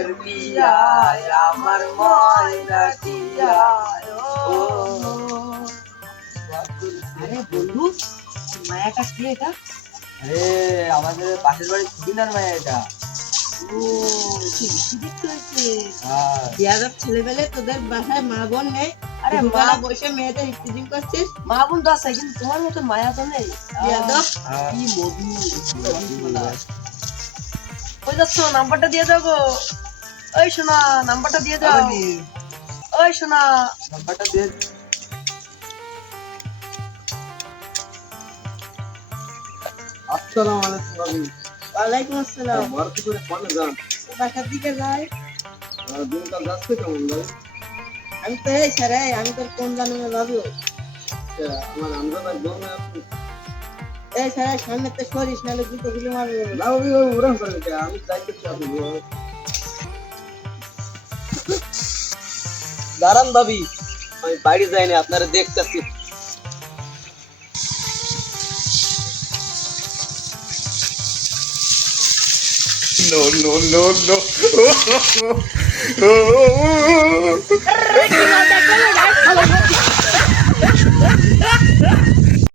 মায়ের টিয়ায় আমার ময়না টিয়ায় ও আরে বন্ধু, মায়াটা কে এটা? আরে আমাদের পাশের বাড়ি খুবিনার মায়া এটা। ও, কি দেখতে হয়েছে? হ্যাঁ বিয়াদব ছেলেবেলে তোদের বাসায় মা বোন নেই, আরে শুধু মা তোরা বসে মেয়েদের স্টিচিং করছিস। মা বোন তো আছে কিন্তু তোমার মতো মায়া তো নেই। বিয়াদব। কি মধু কই যাচ্ছ? নাম্বারটা দিয়ে দাও গো। ওই শোনা, নাম্বারটা দিয়ে দাও। ওই শোনা, নাম্বারটা দিয়ে। আসসালামু আলাইকুম ভাবি। ওয়ালাইকুম আসসালাম। ভর্তি করে ফোনে যান। বাসার দিকে যাই। দিনকাল যাচ্ছে কেমন ভাই? আমি তো এই স্যার, আমি তোর কোন জানুমে ভাবি। আমার আমরা ভাই বোন আপনি এই স্যার, সামনে তো সরিস, নাহলে জুতো গুলো মারবে। না ভাবি উড়ান করেন কে? আমি যাইতে চাই আপনি দাঁড়ান ভাবি, আমি বাড়ি যাইনি, আপনারা দেখতেছি। No, no, no, no.